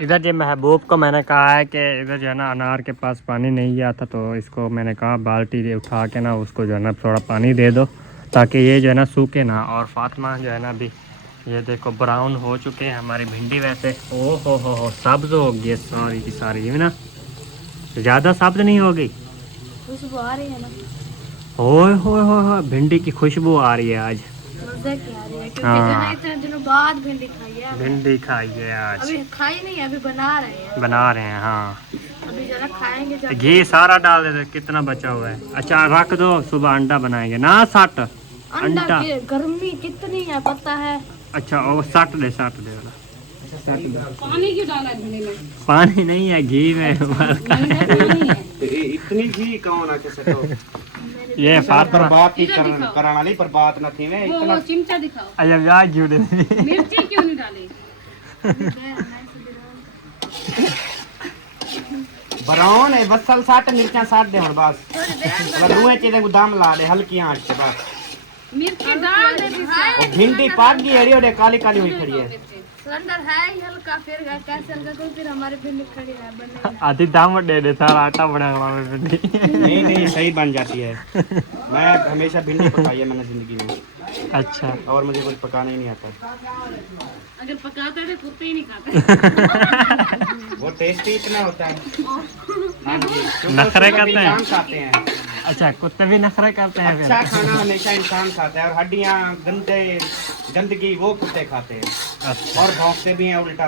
इधर जो महबूब को मैंने कहा है कि इधर जो है ना अनार के पास पानी नहीं गया था, तो इसको मैंने कहा बाल्टी उठा के ना उसको जो है ना थोड़ा पानी दे दो ताकि ये जो है ना सूखे ना। और फातिमा जो है ना अभी ये देखो ब्राउन हो चुके हैं हमारी भिंडी। वैसे ओ हो सब्ज हो गई सारी की सारी, ये ना ज़्यादा सब्ज नहीं हो गई, खुशबू आ रही है ना। हो भिंडी की खुशबू आ रही है आज। मजे की आ रही है क्योंकि हाँ। जो है इतने दिनों बाद भिंडी खाई है। भिंडी खाई है आज। अभी खाई नहीं है, अभी बना रहे हैं। हाँ। अभी जरा खाएंगे जब। घी सारा डाल देते, कितना बचा हुआ है। अच्छा रख दो, सुबह अंडा बनाएंगे ना। 60 अंडा की गर्मी कितनी है पता है। अच्छा और 60 दे वाला। पानी क्यों डाला भिंडी में? पानी नहीं है, घी में। इतनी घी कौन आके सको ये फातिमा पर बात ही कराना वाली पर बात न थी मैं इतना वो चिमचा दिखाओ। अरे यार क्यों दे मिर्ची क्यों नहीं डाली? ब्राउन है बस 60 मिर्चा 60 दे और बस रुए चीज़ें को दाम ला दे हल्की आंच पे बस। मिर्ची डाल दे और भिंडी पाक गई है और काली काली हुई खड़ी है। सिलेंडर है ही हल्का, फिर कैसे हल्का तो फिर हमारी भिंडी खड़ी है बने। आधी दाम दे दे, सारा आटा बना हुआ है भिंडी। नहीं सही बन जाती है। मैं हमेशा भिंडी पकाई है मैंने जिंदगी में। अच्छा और मुझे कुछ पकाना ही नहीं आता। अगर पकाते तो कुत्ते ही नहीं खाते। वो टेस्टी इतना होता है। हाँ जी, क्योंकि नखरे उसमें करते हैं। इंसान खाते हैं। अच्छा कुत्ते भी नखरे करते हैं अच्छा फिर। खाना हमेशा इंसान खाता है और हड्डियाँ गंदगी वो कुत्ते खाते हैं। अच्छा और भौंकते भी हैं उल्टा।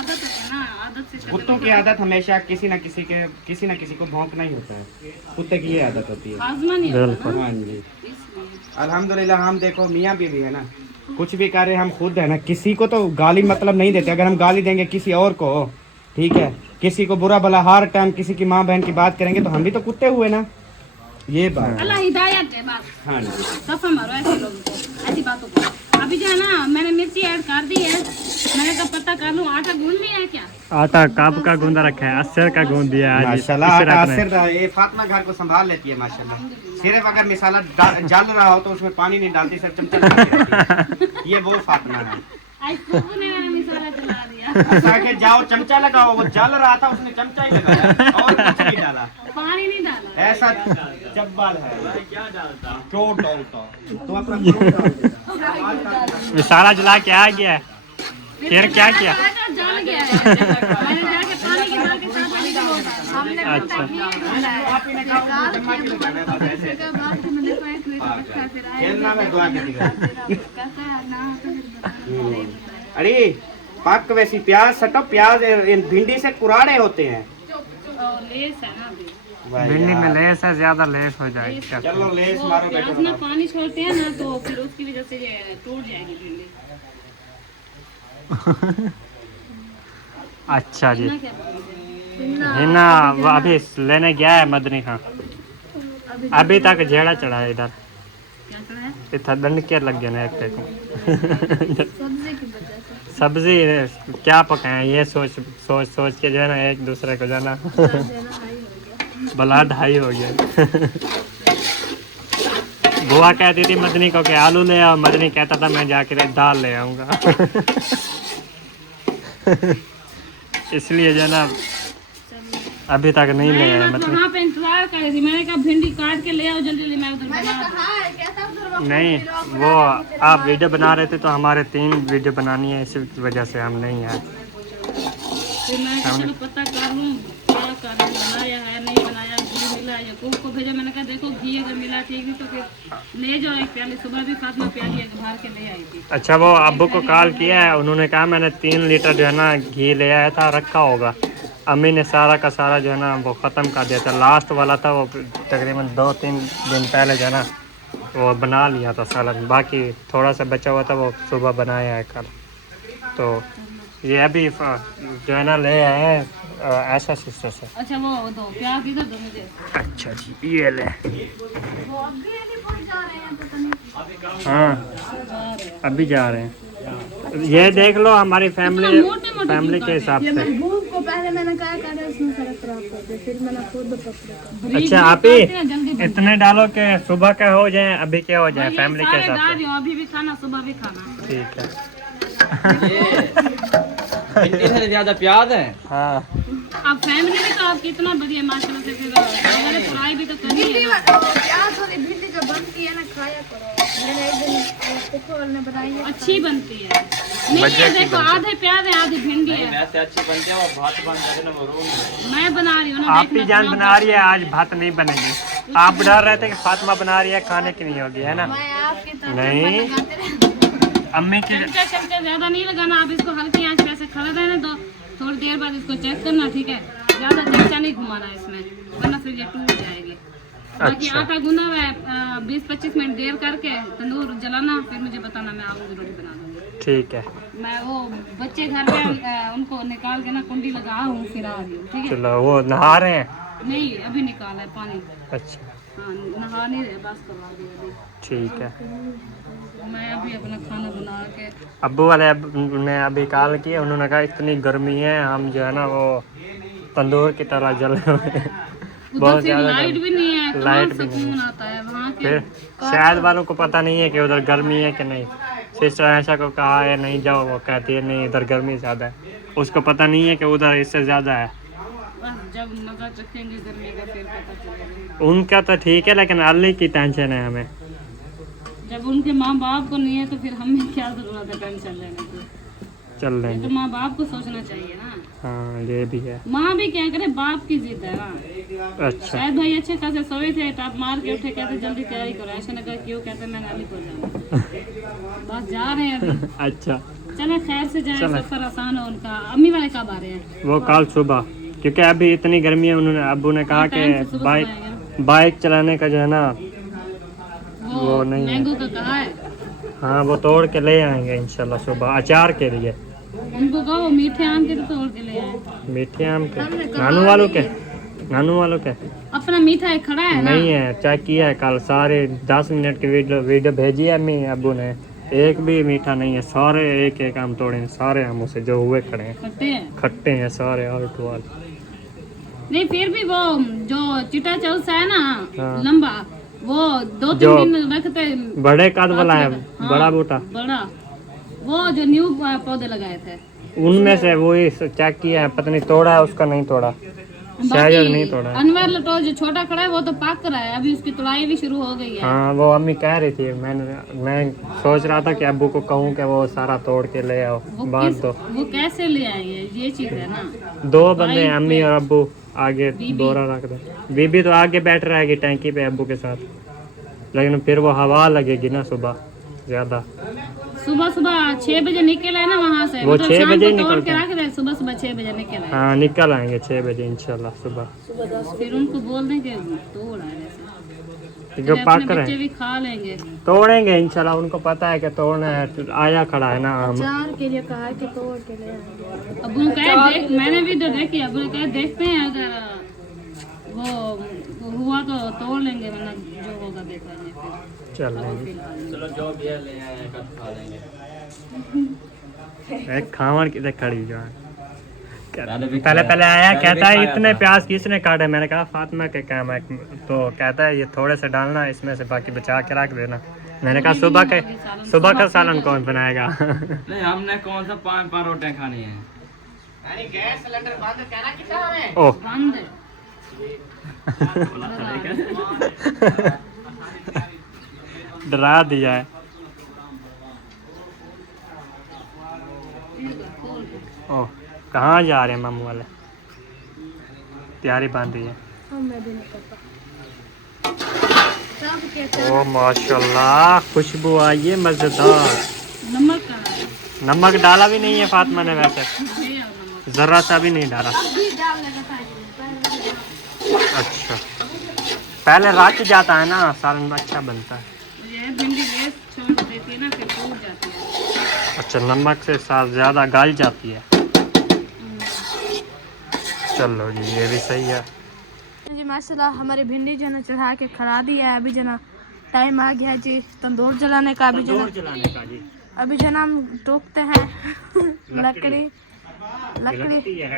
आदत है ना, आदत से कुत्तों की आदत हमेशा किसी न किसी को भौंकना ही होता है। कुत्ते की ये आदत होती है। हाजमा नहीं होता बिल्कुल। हाँ जी इसलिए। अल्हम्दुलिल्लाह। हम देखो मियाँ बीवी है ना, कुछ भी करे हम खुद है ना, किसी को तो गाली मतलब नहीं देते। अगर हम गाली देंगे किसी और को, ठीक है, किसी को बुरा भला हर टाइम किसी की माँ बहन की बात करेंगे तो हम भी तो कुत्ते हुए ना। ये बात। अल्लाह हिदायत दे बस। हाँ जी सफा मारो ऐसे लोगों को, ऐसी बातों को। अभी जो है ना मैंने मिर्ची ऐड कर दी है। मैंने कहा पता कर लूं आटा गूंद लिया है क्या? आटा कब का गूंदा रखा है? 80 का गूंद दिया आज। माशाल्लाह। इसे आटा रखना है। सिर ये फातिमा घर को संभाल लेती है माशाल्लाह। सिर्फ अगर मिसाला जल रहा हो तो उसमें पानी नहीं डालती, सिर्फ चमचा लगाती रहती है। ये वो फातिमा है। आज फूफू ने मेरा मिसाला चला दिया। ऐसा कि जाओ चमचा लगाओ, वो जल रहा था उसने चमचा ही लगाया और कुछ नहीं डाला। पानी नहीं डाला। ऐसा चब्बल है। क्या डालता क्यों डालता तो अपना क्यों डाल देता। मिसाला जला के आ गया है। फिर क्या किया? आटा जल गया है। मैंने जाके पानी की बाल्टी साथ पानी का बोला। हमने अच्छा। आप ही ने कहा जम्मा के लगाना है बस ऐसे। बाल्टी में देखो एक लीटर रखा है, फिर आए खेलना में दुआ के दिखा। कहता है ना तो अरे पाक वैसी प्याज सटो, प्याज इन भिंडी से कुराड़े होते हैं। और लेस है ना अभी। भिंडी में लेस है, ज्यादा लेस हो जाएगी। क्या चलो लेस मारो प्याज बेटा। ना पानी छोड़ते हैं ना तो फिर उसकी वजह से ये टूट जाएगी भिंडी। अच्छा जी। ना क्या बोलते हिना वो अभी लेने गया है मदनी खां, अभी तक झेड़ा चढ़ा है इधर। क्या चढ़ा है? इतना दंड क्या लग गया ना एक को। सब्जी की वजह से। सब्जी क्या पकाएं ये सोच के जो है ना एक दूसरे को जाना देना हाई हो गया। ब्लड हाई हो गया। बुआ कहती थी मदनी को कि आलू ले आओ, मदनी कहता था मैं जाके दाल ले आऊँगा। इसलिए जो है ना अभी तक नहीं ले आया। मतलब वहाँ पे इंतजार कर रही थी, मैंने कहा भिंडी काट के ले आओ जल्दी, मैं उधर बना दूँ। नहीं वो आप वीडियो बना रहे थे तो हमारे 3 वीडियो बनानी है, इसी वजह से हम नहीं आए। फिर मैं कहा चलो पता कर लूँ क्या कर लूँ, बनाया है नहीं बनाया, घी मिला है। याकूब को भेजा, मैंने कहा देखो घी अगर मिला ठीक है तो फिर ले जाओ एक प्याली। सुबह भी फातिमा प्याली भर के ले आई थी। अच्छा वो अब्बू को कॉल किया है, उन्होंने कहा मैंने 3 लीटर जो है ना घी ले आया था, रखा होगा। अम्मी ने सारा का सारा जो है ना वो ख़त्म कर दिया था। लास्ट वाला था वो तकरीबन 2-3 दिन पहले जो है ना वो बना लिया था सालन। बाकी थोड़ा सा बचा हुआ था वो सुबह बनाया है कल। तो ये अभी जो है ना ले आए हैं ऐसा सिस्टर से। अच्छा वो दो प्याज इधर दो मुझे। अच्छा जी ये ले। वो अभी नहीं पहुंच जा रहे हैं पता नहीं। हाँ अभी जा रहे हैं। ये देख लो हमारी फैमिली के हिसाब से। महबूब को पहले मैंने कहा करे उसने सड़क खराब कर दी, फिर मैंने खुद पकड़ा। अच्छा आप ही इतने डालो कि सुबह का हो जाए, अभी क्या हो जाए फैमिमिली के हिसाब से। अभी भी खाना सुबह भी खाना। ठीक है। भिंडी से ज्यादा प्याज है। हाँ अब फैमिली में तो आप कितना बढ़िया माशाल्लाह से फिर मैंने पढ़ाई भी तो करी है ना। प्याज वाली भिंडी जो बनती है ना खाया करो। मैंने एक दिन कुकर ने बनाई है, अच्छी बनती है। नहीं ये देखो आधे प्याज है आधी भिंडी है। वैसे अच्छी बनती है, वो भात बन जाते ना वो रूम। मैं बना रही हूँ ना। आप ही जान बना रही है, आज भात नहीं बनेगी। आप डर रहे थे कि फातिमा बना रही है, खाने की नहीं होगी, है ना? मैं आपकी तरफ नहीं। लगाते रहे। अम्मी की चमचा चमचा ज्यादा नहीं लगाना, आप इसको हल्की आंच पे ऐसे खड़े रहने दो, थोड़ी देर बाद इसको चेक करना, ठीक है? ज्यादा चमचा नहीं घुमाना है इसमें, वरना फिर ये टूट जाएगी। बाकी अच्छा। आटा गुना हुआ है, 20-25 मिनट देर करके तंदूर जलाना, फिर मुझे बताना, मैं आऊँगी रोटी बना दूँगी। ठीक है, मैं वो बच्चे घर पे उनको निकाल के ना कुंडी लगा हूँ, फिर आ रही हूँ, ठीक है? चलो वो नहा रहे हैं। नहीं अभी निकाला है पानी। अच्छा हाँ नहा नहीं रहे, बस करवा दिया अभी। ठीक है। मैं अभी अपना खाना बना के अब्बू वाले ने अभी कॉल किए, उन्होंने कहा इतनी गर्मी है, हम जो है ना वो तंदूर की तरह जल रहे हैं। उधर बहुत से ज़्यादा लाइट भी नहीं है, लाइट कहाँ भी नहीं सुकून आता है वहाँ के। फिर शायद वालों को पता नहीं है कि उधर गर्मी है कि नहीं। सिस्टर आयशा को कहा है नहीं जाओ, वो कहती है नहीं इधर गर्मी ज़्यादा है। उसको पता नहीं है कि उधर इससे ज़्यादा है। बस जब मजा चखेंगे गर्मी का फिर पता चलेगा। उनका तो ठीक है, लेकिन अल्लाह की टेंशन है हमें। जब उनके माँ बाप को नहीं है तो फिर हमें क्या जरूरत है टेंशन लेने की? चल ये लेंगे। तो माँ बाप को सोचना चाहिए ना। हाँ ये भी है। माँ भी क्या करे, बाप की जिद है ना। अच्छा शायद भाई अच्छे खासे सोए थे, टॉप मार के उठे, कहते जल्दी तैयारी करो। ऐसा लगा क्यों, कहते मैं नाली को जाऊँ। बस जा रहे हैं अभी। अच्छा, चले खैर से जाए, चले। सफर आसान हो उनका। अम्मी वाले कब आ रहे हैं? वो कल सुबह, क्योंकि अभी इतनी गर्मी है, उन्होंने अब्बू ने कहा टाइम से कि सुबह बाइक आएंगे। बाइक चलाने का जो है ना वो वो नहीं है। मैंगो का कहा है, हाँ वो तोड़ के ले आएंगे इंशाल्लाह सुबह अचार के लिए। उनको कहो मीठे आम के तो तोड़ के ले आए। मीठे आम के नानू वालों के, नानू वालों के अपना मीठा एक खड़ा है ना। नहीं है, चेक किया है कल, सारे 10 मिनट की वीडियो भेजी है अम्मी अब्बू ने, एक भी मीठा नहीं है। सारे एक एक आम तोड़े हैं, सारे आमों से जो हुए खड़े हैं, खट्टे हैं। खट्टे हैं सारे ऑल टू ऑल। नहीं फिर भी वो जो चिटा चौसा है ना, हाँ। लंबा, वो 2-3 जो दिन रखते। बड़े कद वाला है, हाँ, बड़ा बूटा, बड़ा वो जो न्यू पौधे लगाए थे, उनमें से वही चेक किया है, पता नहीं तोड़ा है उसका, नहीं तोड़ा शायद नहीं तोड़ा है। अनवर लटो जो छोटा खड़ा है वो तो पक रहा है, अभी उसकी तुड़ाई भी शुरू हो गई है। हाँ वो अम्मी कह रही थी, मैं सोच रहा था कि अब्बू को कहूँ कि वो सारा तोड़ के ले आओ, बांध दो। वो कैसे ले आएंगे, ये चीज है ना। 2 बंदे हैं, अम्मी और अब्बू, आगे बोरा रख दे। बीबी तो आगे बैठ रहेगी टैंकी पे अब्बू के साथ, लेकिन फिर वो हवा लगेगी ना सुबह ज्यादा। सुबह 6 बजे निकल है ना वहाँ से, वो 6 शाम बजे को ही तोड़ निकलते के हैं। रख दे, सुबह 6 बजे निकल आए। हाँ निकल आएंगे 6 बजे इंशाल्लाह सुबह, फिर उनको बोल दें कि तोड़ आए जैसे, जो अपने पक बच्चे रहे हैं भी खा लेंगे। तोड़ेंगे इंशाल्लाह, उनको पता है कि तोड़ना है, आया खड़ा है ना आम। चार के लिए कहा है कि तोड़ के ले आएंगे। अब उन्होंने कहा देख, मैंने भी तो देखी, अब उन्होंने कहा देखते हैं, अगर वो हुआ तो तोड़ लेंगे, वरना जो होगा देखेंगे फिर। चल लेंगे। फिलहाल चलो जो भी है ले आए, कल खा लेंगे। एक खावन किधर खड़ी जो है, पहले पहले आया, भी कहता है खाया इतने था। प्याज किसने काटे, मैंने कहा फातिमा के काम है, तो कहता है ये थोड़े से डालना इसमें से, बाकी बचा के रख देना। मैंने कहा सुबह का सालन कौन बनाएगा। नहीं हमने कौन सा 5 रोटियां खानी है। ओह बंद है। डरा दिया है। ओह कहाँ जा रहे हैं मामू वाले, तैयारी बांध रही है। मैं भी नहीं करता। सब कहते ओ माशाल्लाह खुशबू आई है मजेदार। नमक कहाँ है? नमक डाला भी नहीं है फातिमा ने, वैसे ये और नमक। जरा सा भी नहीं डाला। भी डाल लगा था अच्छा पहले रात जाता है ना, सालन अच्छा बनता है। ये भिंडी गैस छोड़ देती है ना, फिर टूट जाती है। अच्छा नमक से साथ ज़्यादा गल जाती है। चलो जी ये भी सही है। जी माशाल्लाह हमारी भिंडी जो है ना चढ़ा के खड़ा दी है। अभी जो ना टाइम आ गया है जी तंदूर जलाने का। अभी जो ना चलाने का जी अभी जो ना हम टोकते हैं लकड़ी लगती है।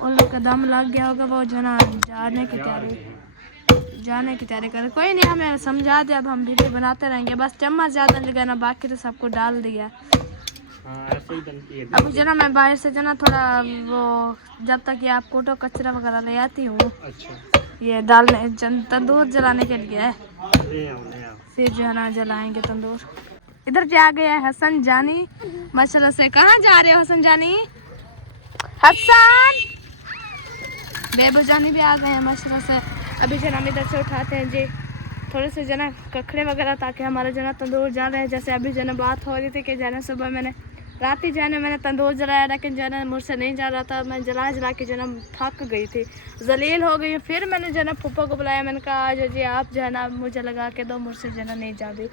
उन लोग का दम लग गया होगा, वो जो ना जाने की तैयारी जाने की तैयारी कर। कोई नहीं, हमें समझा दिया, अब हम वीडियो बनाते रहेंगे। बस चम्मच ज़्यादा लगाना, बाकी तो सबको डाल दिया। हाँ ऐसे ही बनती है। अब जो ना मैं बाहर से जो ना थोड़ा वो, जब तक ये आप कोटो कचरा वगैरह ले आती हूँ, अच्छा ये डालने तंदूर जलाने के लिए है। ले आओ ले आओ। फिर जो है ना जलाएंगे तंदूर। इधर जा गया है हसन जानी माशाल्लाह से। कहाँ जा रहे हो हसन जानी? हसन बेबू जानी भी आ गए हैं माशाल्लाह से। अभी जो हम इधर से उठाते हैं जी थोड़े से जना कखड़े वगैरह, ताकि हमारा जना तंदूर जा रहे हैं। जैसे अभी जना बात हो रही थी कि जाना सुबह मैंने रात ही जाने मैंने तंदूर जलाया, लेकिन जना मुझसे नहीं जा रहा था। मैं जला जला के जना थक गई थी, जलील हो गई। फिर मैंने जना फूफा को बुलाया, मैंने कहा आज जी आप जो है ना मुझे लगा के दो, मुझसे जना नहीं जा रही।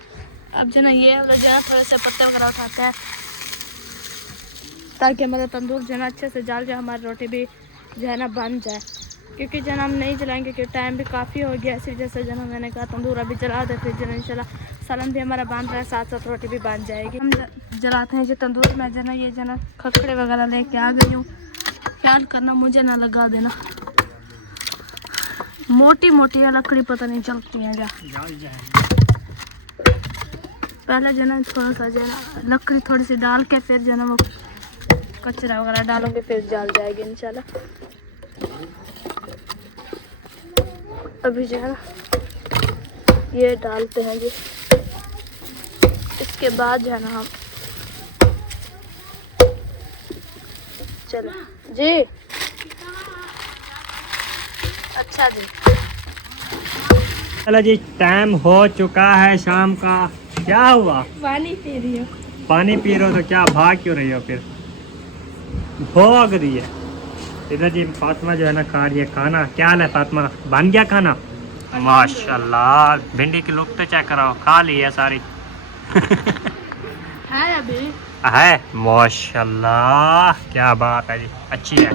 अब जो ना ये हम लोग जो है थोड़े से पत्ते वगैरह उठाते हैं, ताकि हमारा तंदूर जो है ना अच्छे से जल जाए, हमारी रोटी भी जो है ना बन जाए। क्योंकि जो हम नहीं जलाएंगे क्योंकि टाइम भी काफ़ी हो गया। इसी वजह से जो मैंने कहा तंदूर अभी जला दे, फिर जो इंशाल्लाह सालन भी हमारा बन रहा है, साथ साथ रोटी भी बन जाएगी। हम जलाते हैं जो तंदूर में जो ना ये जो ना खखड़े वगैरह लेके आ गई हूँ। ख्याल करना मुझे ना लगा देना, मोटी मोटी है लकड़ी, पता नहीं चलती है क्या। पहले जो ना थोड़ा सा जो ना लकड़ी थोड़ी सी डाल के फिर जो ना वो कचरा वगैरह डालूंगे, फिर जल जाएगी इंशाल्लाह। अभी जो है ना ये डालते हैं जी, इसके बाद जो है ना हम चलो जी। अच्छा जी चलो जी टाइम हो चुका है शाम का। क्या हुआ? पानी पी रही हो? पानी पी रहे हो तो क्या भाग क्यों रही हो? फिर भाग रही है। इधर जी फातिमा जो है ना खा रही है खाना। क्या हाल है फातिमा, बन गया खाना? माशाल्लाह, भिंडी की लुक तो चेक कराओ, खा ली है सारी। है अभी है माशाल्लाह, क्या बात है जी, अच्छी है।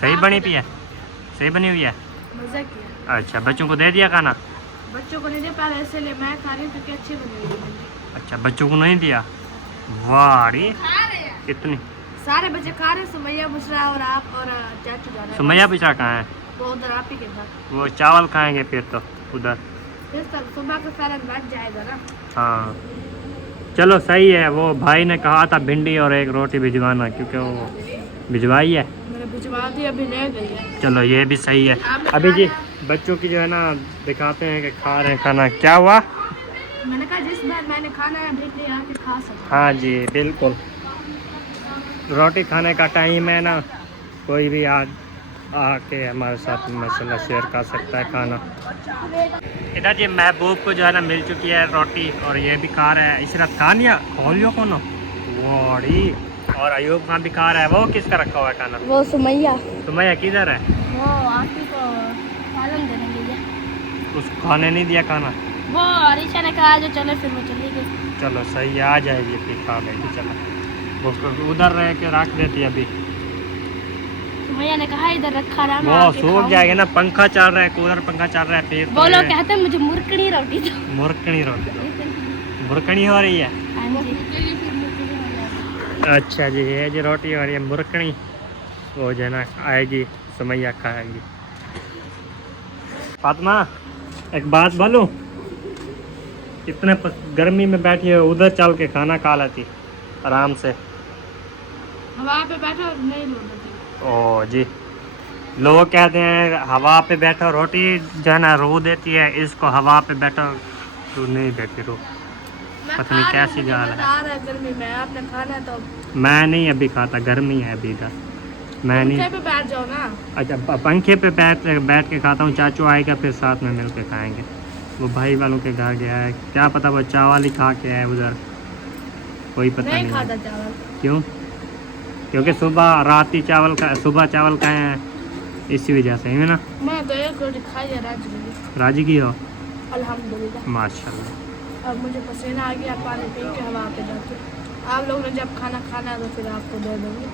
सही बनी पी है, सही बनी हुई है। मजा किया। अच्छा बच्चों को दे दिया खाना? बच्चों को नहीं दे पहले, इसलिए मैं खा रही हूँ क्योंकि अच्छी बनी हुई है। अच्छा बच्चों को नहीं दिया? वाह रे कितनी सारे बच्चे खा रहे हैं, सुमैया बुशरा और आप और चाचू जा रहे हैं। सुमैया बिछा कहाँ है? वो उधर आप ही के साथ। वो चावल खाएंगे फिर तो उधर। फिर तक सुबह का फैरन बच जाएगा ना। हाँ चलो सही है। वो भाई ने कहा था भिंडी और एक रोटी भिजवाना, क्योंकि वो भिजवाई है। मैंने भिजवा दी, अभी ले गई है। चलो ये भी सही है। आप अभी जी बच्चों की जो है ना दिखाते हैं कि खा रहे हैं खाना। क्या हुआ? मैंने कहा जिस बार मैंने खाना है भिंडी आके खा सकते। हाँ जी बिल्कुल, रोटी खाने का टाइम है ना, कोई भी आके हमारे साथ माशाल्लाह शेयर कर सकता है खाना। इधर जी महबूब को जो है ना मिल चुकी है रोटी और ये भी खा रहा है। इशरत खा लिया, खोलियो कौन वोड़ी। और अयूब खान भी खा रहा है। वो किसका रखा हुआ है खाना? वो सुमैया, सुमैया किधर है? वो आंटी को सालन देने गई है। उसको खाने नहीं दिया खाना? वो अरीशा ने कहा जो चले, फिर वो चली गई। चलो सही है, आ जाएगी फिर खा लेगी। चलो वो उधर रह के रख देती है। अभी सुमैया ने कहा इधर रखा रहा, मैं वो आके सूख खाऊंगी। जाएगा ना, पंखा चल रहा है, कूलर पंखा चल रहा है। फिर वो लोग कहते हैं मुझे मुरकड़ी रोटी दो। मुरकनी रोटी दो। मुरकनी हो रही है? हाँ जी। अच्छा जी ये जी रोटी हो रही है मुरकनी। वो जो है ना आएगी सुमैया खाएंगी। फातिमा एक बात बोलूं, इतने गर्मी में बैठी है, उधर चल के खाना खा लेती आराम से। हवा पे बैठो नहीं लो। ओ जी लोग कहते हैं हवा पे बैठो रोटी जो है ना रू देती है, इसको हवा पे बैठो तू नहीं देती रू। पता नहीं कैसी गाल है। गर्मी में आपने खाना है तो मैं नहीं अभी खाता, गर्मी है अभी इधर। मैं नहीं। पे बैठ जाओ ना। अच्छा पंखे पे बैठ के खाता हूँ। चाचू आएगा फिर साथ में मिल के खाएँगे। वो भाई वालों के घर गया है, क्या पता वो चावल ही खा के आए उधर, कोई पता नहीं खाता है। चावल क्यों? क्योंकि सुबह रात ही चावल का, सुबह चावल खाए हैं, इसी वजह से है ना। मैं तो एक रोटी खाई है राजी की हो? अल्हम्दुलिल्लाह माशाल्लाह। अब मुझे पसीना आ गया, पानी पी के हवा पे जाते। आप लोग ने जब खाना खाना है तो फिर आपको दे दूँगी।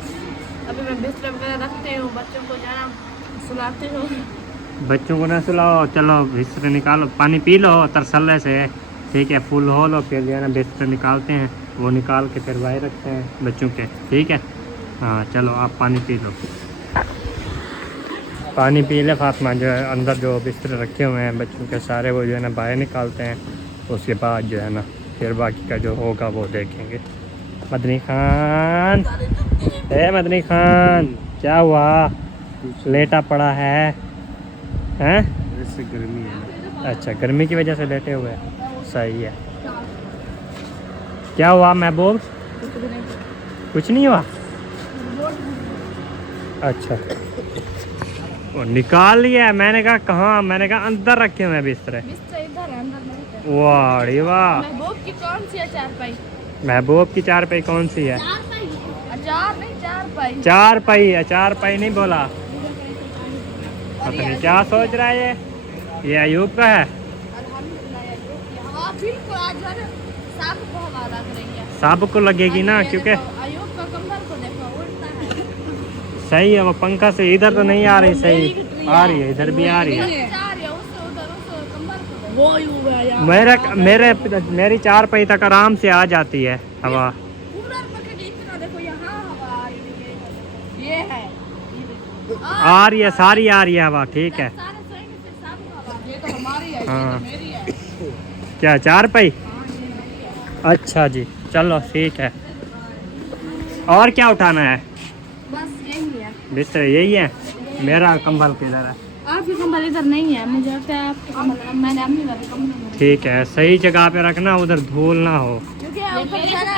अभी मैं बिस्तर वगैरह रखती हूँ, बच्चों को जाना सुलाती हूँ। बच्चों को ना सुलाओ, चलो बिस्तर निकालो, पानी पी लो तरसले से, ठीक है, फुल हो लो, फिर जो है ना बिस्तर निकालते हैं, वो निकाल के फिर वाई रखते हैं बच्चों के, ठीक है। हाँ चलो आप पानी पी लो। पानी पी ले फातिमा। जो है अंदर जो बिस्तर रखे हुए हैं बच्चों के सारे, वो जो है ना बाहर निकालते हैं। उसके बाद जो है ना फिर बाकी का जो होगा वो देखेंगे। मदनी खान, मदनी खान, क्या हुआ? लेटा पड़ा है हैं? ऐसे गर्मी है ना। अच्छा, गर्मी की वजह से लेटे हुए हैं। सही है। क्या हुआ महबूब? कुछ नहीं हुआ। अच्छा, वो निकाल लिया है। मैंने कहा कहाँ? मैंने कहा अंदर रखे हुए हैं बिस्तर। बिस्तर इधर है, अंदर नहीं है। वाह रे वाह। महबूब की कौन सी है चारपाई? महबूब की चारपाई कौन सी है? अचार नहीं, चारपाई। चारपाई है, चारपाई नहीं बोला। पता नहीं क्या सोच रहा है ये अयूब का है। हाँ बिल्कुल, आज जो है ना सबको हवा लग रही है। सबको लगेगी ना, क्योंकि अयूब का कंबल को देखो उड़ता है। सही है। वो पंखा से इधर तो नहीं आ रही, सही आ रही है, इधर भी आ रही है। मेरी चारपाई तक आराम से आ जाती है हवा। ये है, आ रही है, सारी आ रही है हवा। ठीक है। ये तो हमारी है, हाँ। मेरी है। क्या चारपाई? अच्छा जी, चलो ठीक है। और क्या उठाना है? बस यही है। बिस्तर यही है। मेरा कंबल किधर है? आपकी कंबल इधर नहीं है, मुझे लगता है आपकी कंबल मैंने अम्मी वाली कंबल में। ठीक है, सही जगह पे रखना, उधर धूल ना हो। क्योंकि उधर जाना,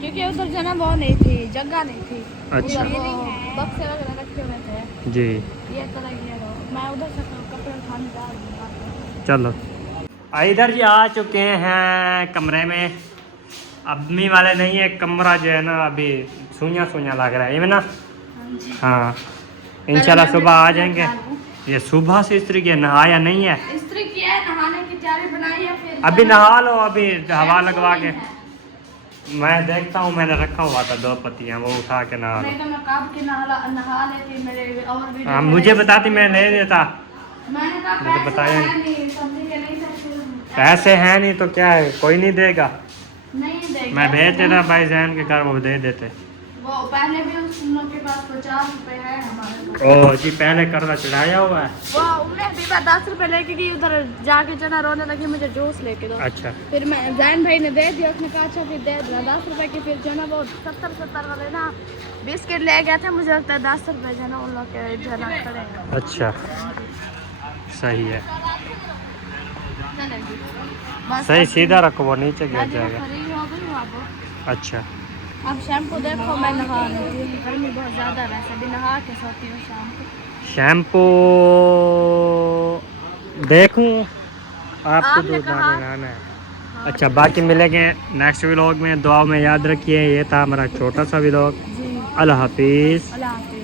क्योंकि उधर जाना वो नहीं थी, जगह नहीं थी। अच्छा। उधर वो बक्से वगैरह रखे हुए थे। जी ये तरह ये लो, मैं उधर से कपड़े उठाने जा रही हूँ। चलो। इधर जी आ चुके हैं कमरे में। अम्मी वाले नहीं है, कमरा जो है ना अभी सूया सूया लग रहा है ये ना। हाँ, इंशाल्लाह सुबह आ जाएंगे। ये सुबह से इस्त्री किया, नहाया नहीं है। इस्त्री किया है, नहाने की तैयारी बनाई है। फिर अभी नहा लो, अभी हवा लगवा के। मैं देखता हूँ, मैंने रखा हुआ था 2 पत्तियाँ, वो उठा के नहा लो। नहीं तो मैं कब के नहा लेती मेरे और भी। हाँ, मुझे बताती, मैं ले देता। मैंने कहा मुझे पैसे बताया है नहीं, सब्जी के नहीं थे। पैसे हैं नहीं तो क्या है, कोई नहीं देगा। नहीं देगा। मैं भेज देता भाई जैन के घर, वो दे देते। वो पहले भी उस लोग के पास 50 रुपए है हमारे पास। ओ जी, पहले कर्जा चढ़ाया हुआ है। वो उन्हें भी 10 रुपए लेके गई, उधर जाके जना रोने लगी मुझे जूस लेके दो। अच्छा। फिर मैं जैन भाई ने दे दिया, उसने कहा अच्छा फिर दे दो 10 रुपए की। फिर जो ना वो 70 वाले ना बिस्किट ले गए थे, मुझे लगता है 10 रुपए जो ना उन लोग के जना पड़ेगा। अच्छा, सही है। चलेगी बस। सही सीधा रखो, वो नीचे गिर आज मैं जाएगा। फ्री हो गई हूँ अब। अच्छा। अब शाम को देखो मैं नहा रही हूँ, गर्मी बहुत ज़्यादा है, वैसे भी नहा के सोती हूँ शाम को। शैम्पू देखूं, आपको आपने दूध कहा। लगाना है। अच्छा, बाकी मिलेंगे नेक्स्ट व्लॉग में। दुआओं में याद रखिए। ये था हमारा छोटा सा व्लॉग। जी, अल्लाह हाफिज़। अल्लाह हाफिज़।